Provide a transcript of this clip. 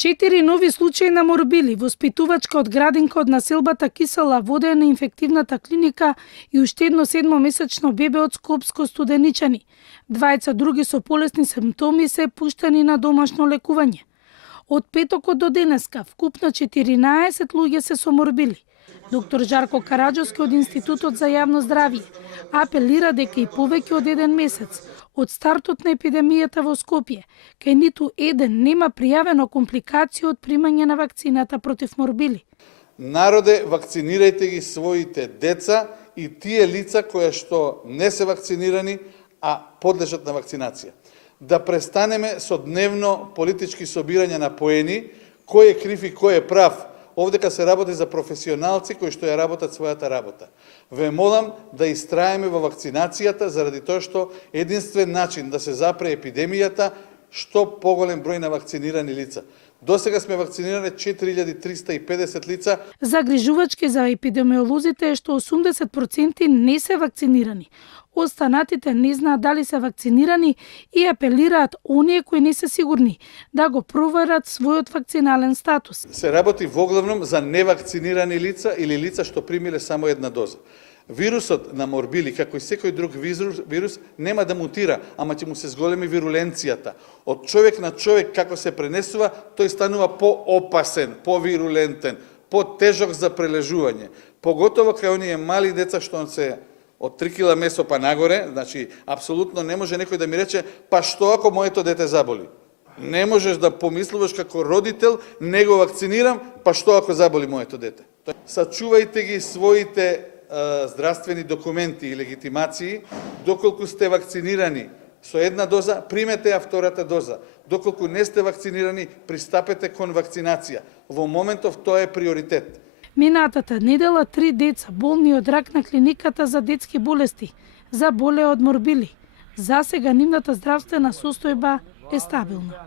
4 нови случаи на морбили, воспитувачка од градинка од населбата Кисела Вода на инфективната клиника и уште едно 7-месечно бебе од Скопско Студеничани. Двајца други со полесни симптоми се пуштени на домашно лекување. Од петокот до денеска вкупно 14 луѓе се со морбили. Доктор Жарко Караджовски од Институтот за јавно здравје апелира дека и повеќе од еден месец од стартот на епидемијата во Скопје, кај ниту еден нема пријавено компликација од примање на вакцината против морбили. Народе, вакцинирајте ги своите деца и тие лица кои што не се вакцинирани, а подлежат на вакцинација. Да престанеме со дневно политички собирања на поени, кој е крив и кој е прав. Овдека се работи за професионалци кои што ја работат својата работа. Ве молам да истраеме во вакцинацијата заради тоа што единствен начин да се запре епидемијата што поголем број на вакцинирани лица. Досега сме вакцинирани 4350 лица. Загрижувачки за епидемиолозите е што 80% не се вакцинирани. Останатите не знаат дали се вакцинирани и апелираат оние кои не се сигурни да го проверат својот вакцинален статус. Се работи воглавном за невакцинирани лица или лица што примиле само една доза. Вирусот на морбили, како и секој друг вирус, нема да мутира, ама ќе му се зголеми вируленцијата. Од човек на човек, како се пренесува, тој станува поопасен, повирулентен, потежок за прележување. Поготово кај оние мали деца што се од 3 кила месо па нагоре, значи, апсолутно не може некој да ми рече, па што ако моето дете заболи? Не можеш да помислуваш како родител, не го вакцинирам, па што ако заболи моето дете? Сачувајте ги своите здравствени документи и легитимации, доколку сте вакцинирани со една доза, примете ја втората доза. Доколку не сте вакцинирани, пристапете кон вакцинација. Во моментов тоа е приоритет. Минатата недела 3 деца болни од рак на клиниката за детски болести заболеа од морбили. Засега нивната здравствена состојба е стабилна.